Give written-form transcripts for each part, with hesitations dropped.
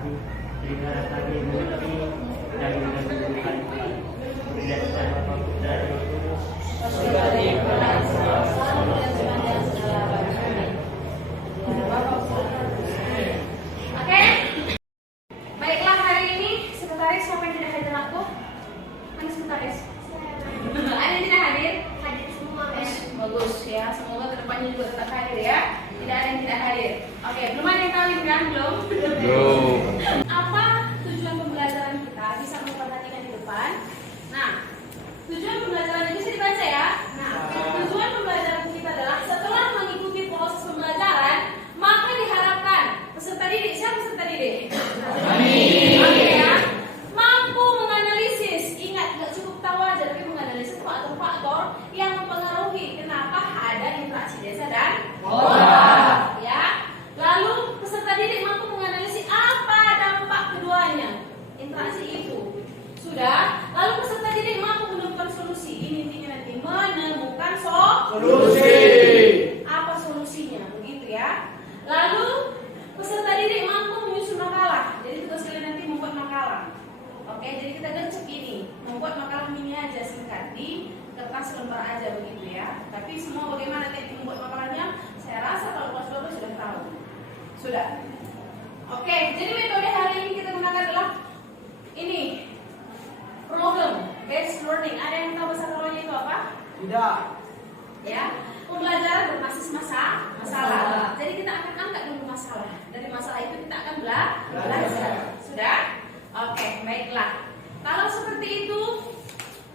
hati, berikanlah kami mengerti dan menentukan Tuhan. Berdasarkan Bapa Putra dan Roh Kudus. Oke, baiklah hari ini sekretaris siapa yang tidak hadir aku? Mana sekretaris? Ada yang tidak hadir? Hadir semua. Bagus ya, semoga kedepannya juga tetap hadir ya. Tidak ada yang tidak hadir. Oke, belum ada yang kawin kan? Belum? Belum. Apa tujuan pembelajaran kita? Bisa memperhatikan di depan. Nah, tujuan pembelajaran ini bisa dibaca ya. Nah, tujuan pembelajaran kita adalah setelah mengikuti proses pembelajaran, maka diharapkan peserta didik, siapa peserta didik? Oke ya, mampu menganalisis. Ingat, nggak cukup tahu aja, tapi menganalisis faktor-faktor yang mempengaruhi kenapa ada interaksi desa dan kota. Ya, lalu peserta didik mampu menganalisis apa dampak keduanya interaksi itu. Sudah, lalu peserta didik mampu menemukan solusi. Ini intinya nanti menemukan solusi. Apa solusinya? Begitu ya. Lalu peserta didik mampu menyusun makalah. Jadi tugas kalian nanti membuat makalah. Oke, jadi kita gercep ini, membuat makalah mini aja singkat di kertas lembar aja begitu ya. Tapi semua bagaimana teknik membuat makalahnya? Saya rasa kalau kelas 12 sudah tahu. Sudah. Oke, jadi metode hari ini kita gunakan adalah ini. Problem based learning. Ada yang tahu bahasa Korea itu apa? Tidak. Ya, pembelajaran berbasis masalah. Jadi kita akan angkat dulu masalah. Dari masalah itu kita akan belajar. Sudah? Oke, baiklah. Kalau seperti itu,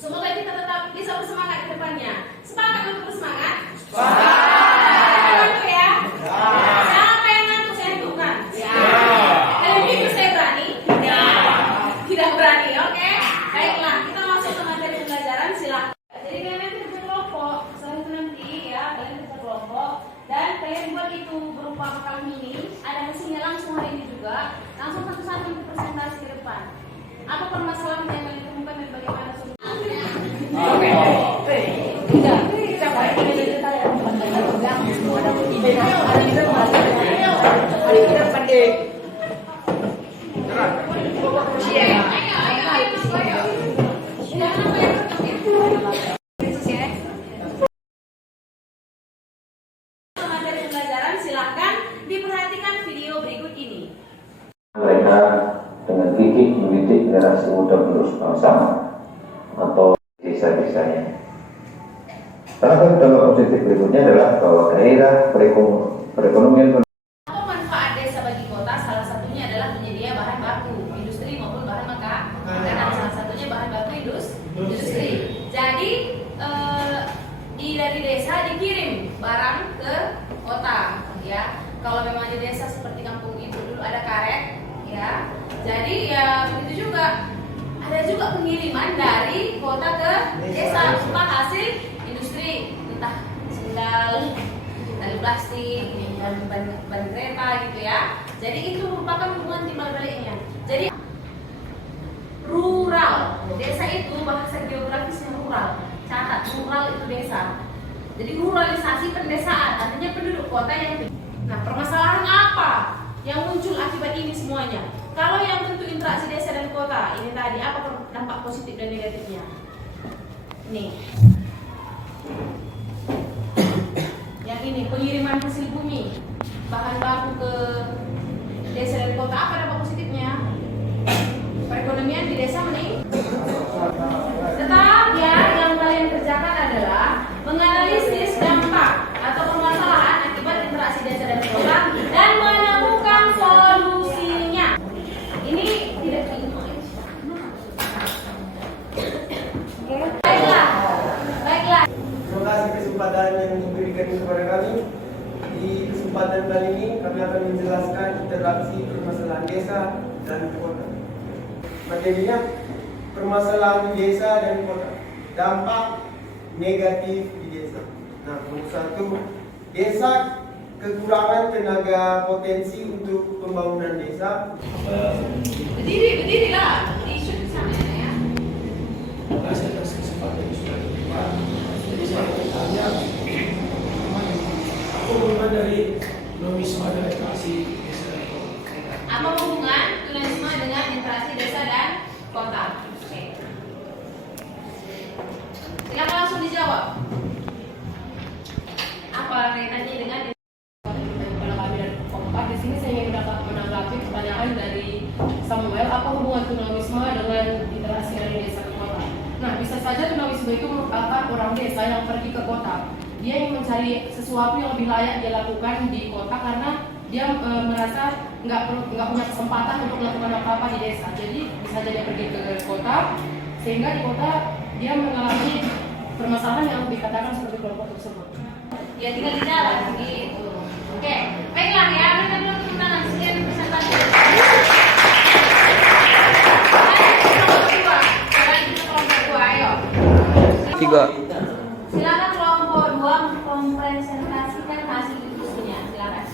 semoga kita tetap bisa bersemangat ke depannya. Semangat untuk bersemangat. Semangat ya. Siapa yang ngantuk saya hidupkan? Ya. Kalau itu saya berani? Ya. Tidak berani, oke? Baiklah, kita masuk ke materi pembelajaran. Silakan. Jadi kalian nanti kerja kelompok. Setelah itu nanti ya, kalian kerja kelompok dan kalian buat itu berupa makalah mini. Ada mesinnya langsung hari ini juga. Langsung satu-satu presentasi ke depan. Apa permasalahan yang kalian temukan dan bagaimana solusinya? Oke. Tidak. Siapa yang ingin cerita ya? Hari kita pandai. Materi pembelajaran silakan diperhatikan video berikut ini. Mereka dengan gigih mendidik generasi muda penerus bangsa atau desa-desanya. Terakhir dalam objektif berikutnya adalah bahwa gairah perekonomian Apa manfaat desa bagi kota? Salah satunya adalah penyedia bahan baku industri maupun bahan makanan. Salah satunya bahan baku industri. Jadi dari desa dikirim barang ke kota, ya. Kalau memang di desa seperti kampung ibu dulu ada karet, ya. Jadi ya begitu juga. Ada juga pengiriman dari kota ke desa berupa hasil industri, entah sendal, tali plastik, ban kereta gitu ya. Jadi itu merupakan hubungan timbal baliknya. Jadi rural, desa itu bahasa geografisnya rural. Catat, rural itu desa. Jadi ruralisasi pendesaan, artinya penduduk kota yang. Nah, permasalahan apa yang muncul akibat ini semuanya? Kalau yang bentuk interaksi desa dan kota, ini tadi apa dampak positif dan negatifnya? Nih. Yang ini pengiriman hasil bumi, bahan baku ke desa dan kota, apa dampak positifnya? Perekonomian di desa meningkat. Tetap ya, yang kalian kerjakan adalah menganalisis dampak atau permasalahan akibat interaksi desa dan kota dan menemukan solusinya. Ini tidak baiklah. Terima kasih kesempatan yang diberikan kepada kami. Di kesempatan kali ini kami akan menjelaskan interaksi permasalahan desa dan kota. Materinya permasalahan di desa dan kota. Dampak negatif di desa. Nah, nomor 1, desa kekurangan tenaga potensi untuk pembangunan desa. Berdirilah. Di shoot sana ya. Terima kasih atas kesempatan yang sudah diberikan. Jadi saya bertanya, apa hubungan dari nomisme dan edukasi desa dan kota? Apa hubungan kota. Oke. Silakan langsung dijawab. Apa kaitannya dengan Kalau kami dari Kompas di sini saya ingin menanggapi pertanyaan dari Samuel, apa hubungan tunawisma dengan interaksi dari desa ke kota? Nah, bisa saja tunawisma itu merupakan orang desa yang pergi ke kota. Dia ingin mencari sesuatu yang lebih layak dia lakukan di kota karena dia merasa nggak punya kesempatan untuk melakukan apa-apa di desa. Jadi bisa saja dia pergi ke kota, sehingga di kota dia mengalami permasalahan yang dikatakan seperti kelompok tersebut. ya tinggal di jalan gitu. Oke, baiklah ya, berikan dulu tepuk tangan sekian presentasi. Kelompok 2, ayo. 3. Silakan kelompok 2 mempresentasikan hasil diskusinya. Silakan.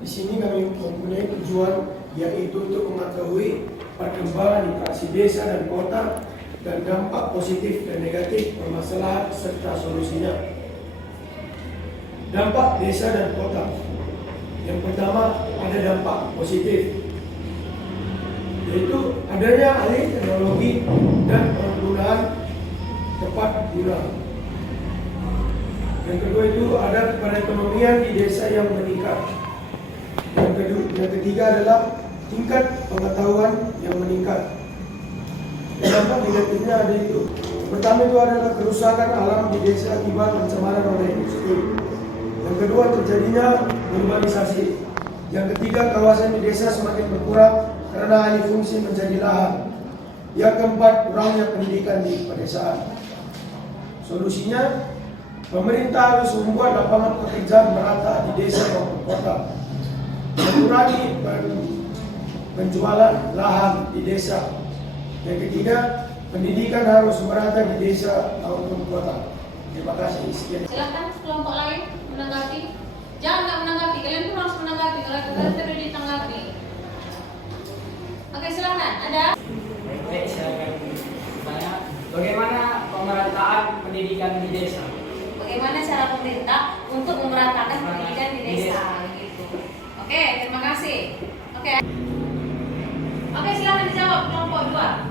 Di sini kami mempunyai tujuan yaitu untuk mengetahui perkembangan interaksi desa dan kota dan dampak positif dan negatif permasalahan serta solusinya. Dampak desa dan kota. Yang pertama ada dampak positif, yaitu adanya alih teknologi dan penggunaan tepat guna. Yang kedua itu ada perekonomian di desa yang meningkat. Yang ketiga adalah tingkat pengetahuan yang meningkat. Dampak negatifnya ada itu. Pertama itu adalah kerusakan alam di desa akibat pencemaran oleh industri. Yang kedua terjadinya urbanisasi. Yang ketiga kawasan di desa semakin berkurang karena alih fungsi menjadi lahan. Yang keempat kurangnya pendidikan di pedesaan. Solusinya pemerintah harus membuat lapangan pekerjaan merata di desa maupun kota. Mengurangi penjualan lahan di desa. Yang ketiga, pendidikan harus merata di desa maupun kota. Terima kasih. Sekian. Silakan kelompok lain menanggapi. Jangan nggak menanggapi, kalian pun harus menanggapi. Kalau kalian tidak ditanggapi. Oke, silakan. Ada? Baik, silakan bertanya. Bagaimana pemerataan pendidikan di desa? Bagaimana cara pemerintah untuk memeratakan pendidikan di desa? Gitu. Oke, terima kasih. Oke. Oke, silakan dijawab kelompok 2.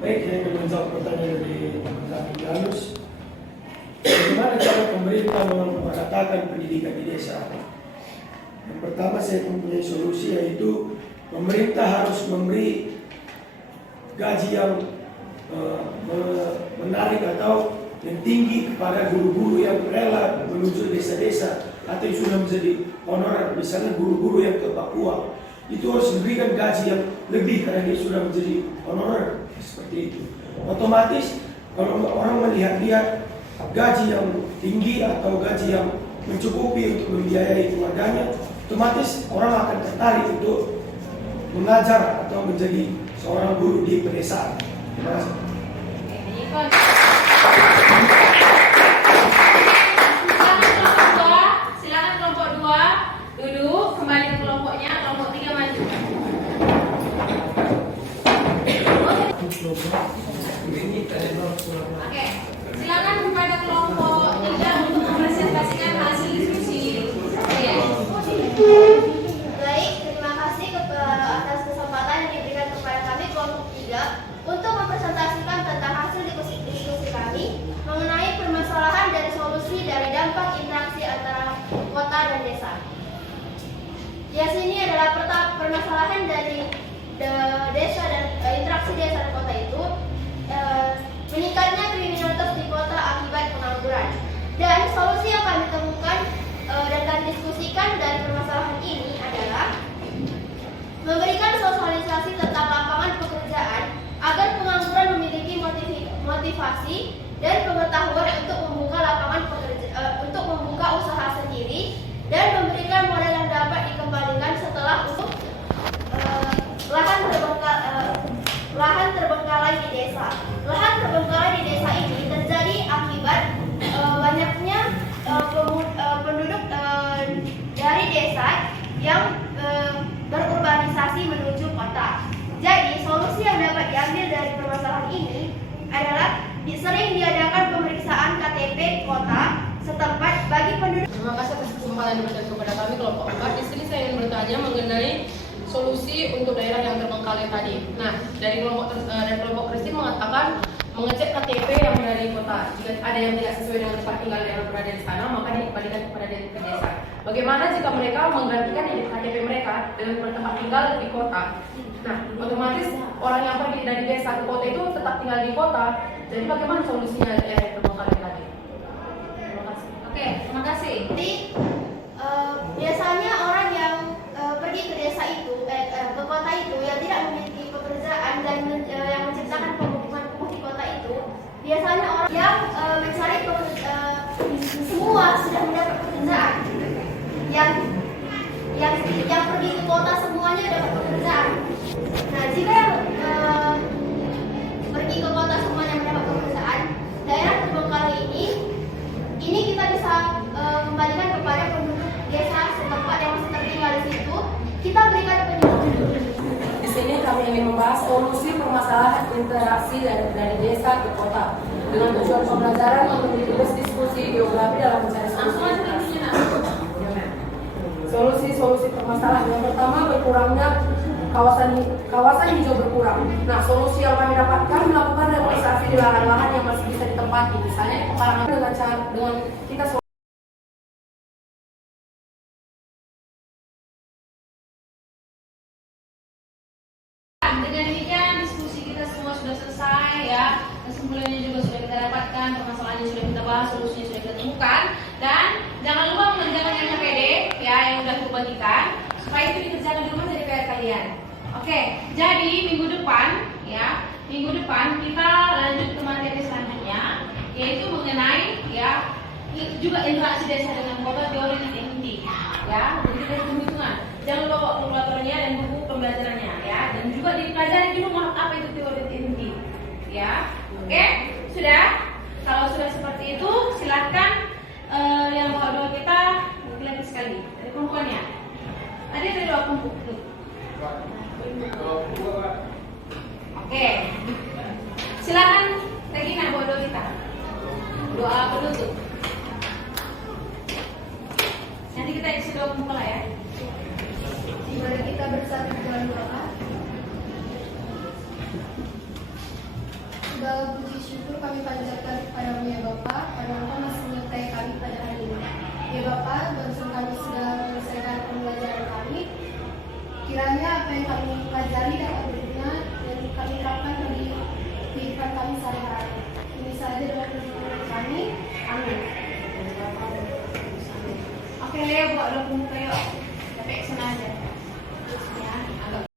Baik, saya akan menjawab pertanyaan dari Kami Janus. Bagaimana cara pemerintah memeratakan pendidikan di desa? Yang pertama saya mempunyai solusi, yaitu pemerintah harus memberi gaji yang menarik atau yang tinggi kepada guru-guru yang rela menuju desa-desa atau yang sudah menjadi honorer. Misalnya guru-guru yang ke Papua, itu harus diberikan gaji yang lebih karena dia sudah menjadi honorer. Seperti itu. Otomatis kalau orang melihat gaji yang tinggi atau gaji yang mencukupi untuk membiayai keluarganya, otomatis orang akan tertarik untuk mengajar atau menjadi seorang guru di pedesaan. Terima kasih. Silakan kelompok 2 duduk, kembali ke kelompoknya. Kelompok 3 maju. Oke, silakan kepada kelompok 3 untuk mempresentasikan hasil diskusi. Baik, terima kasih atas kesempatan yang diberikan kepada kami kelompok 3 untuk mempresentasikan tentang hasil diskusi kami mengenai permasalahan dan solusi dari dampak interaksi antara kota dan desa. Di sini adalah permasalahan dari desa dan interaksi desa dan kota itu meningkatnya kriminalitas di kota akibat pengangguran. Dan solusi yang kami temukan dan kami diskusikan dari permasalahan ini adalah memberikan sosialisasi tentang lapangan pekerjaan agar pengangguran memiliki motivasi dan pengetahuan untuk membuka lapangan untuk membuka usaha sendiri dan memberikan modal yang dapat dikembalikan setelah untuk lahan terbengkalai di desa. Lahan terbengkalai di desa ini terjadi akibat banyaknya penduduk dari desa yang berurbanisasi menuju kota. Jadi solusi yang dapat diambil dari permasalahan ini adalah sering diadakan pemeriksaan KTP kota setempat bagi penduduk. Terima kasih atas kesempatan yang diberikan kepada kami kelompok 4. Di sini saya ingin bertanya mengenai solusi untuk daerah yang terbengkalai tadi. Nah, dari kelompok Kristen mengatakan mengecek KTP yang dari kota. Jika ada yang tidak sesuai dengan tempat tinggal yang berada di sana, maka dikembalikan kepada ke desa. Bagaimana jika mereka menggantikan KTP mereka dengan tempat tinggal di kota? Nah, otomatis orang yang pergi dari desa ke kota itu tetap tinggal di kota. Jadi bagaimana solusinya daerah yang terbengkalai tadi? Terima kasih. Oke, terima kasih. Jadi biasanya orang yang pergi ke desa itu, ke kota itu yang tidak memiliki pekerjaan dan yang menciptakan pemukiman di kota itu, biasanya orang yang mencari semua sudah mendapat pekerjaan, yang pergi ke kota semuanya dapat pekerjaan. Nah, jika yang pergi ke kota semuanya mendapat pekerjaan, daerah terbengkalai ini kita bisa kembalikan kepada penduduk desa setempat yang masih tertinggal di situ. Kita berikan penjelasan. Di sini kami ingin membahas solusi permasalahan interaksi dari desa ke kota dengan tujuan pembelajaran untuk diskusi geografi dalam mencari solusi. Solusi permasalahan yang pertama, berkurangnya kawasan hijau berkurang. Nah, solusi yang kami dapatkan melakukan revitalisasi di lahan-lahan yang masih bisa ditempati, misalnya pekarangan dengan kita Dengan demikian diskusi kita semua sudah selesai ya. Kesimpulannya juga sudah kita dapatkan, permasalahannya sudah kita bahas, solusinya sudah kita temukan. Dan jangan lupa mengerjakan yang HPD ya yang sudah kita bagikan supaya itu dikerjakan di rumah jadi PR kalian. Oke, jadi minggu depan kita lanjut ke materi selanjutnya yaitu mengenai ya juga interaksi desa dengan kota, teori dan inti ya. Jadi kita hitung-hitungan. Jangan lupa bawa kalkulatornya dan buku pembelajarannya ya, dan juga dipelajari di rumah apa itu teori dan inti ya. Oke, sudah. Kalau sudah seperti itu silahkan yang bawa doa kita lagi sekali dari perempuannya. Ada yang doa kumpul tuh. Oke, silakan Regina bawa doa kita. Doa penutup. Nanti kita isi doa kumpul lah ya. Mari kita bersatu dalam doa. Segala puji syukur kami panjatkan kepadamu ya Bapa, karena Engkau masih menyertai kami pada hari ini. Ya Bapa, barusan kami sudah menyelesaikan pembelajaran kami. Kiranya apa yang kami pelajari dapat berguna dan kami terapkan bagi kehidupan kami sehari-hari. Ini saja doa kami. Amin. Oke, Leo buat doa kumpul yuk. Tapi senang aja. Ya, agak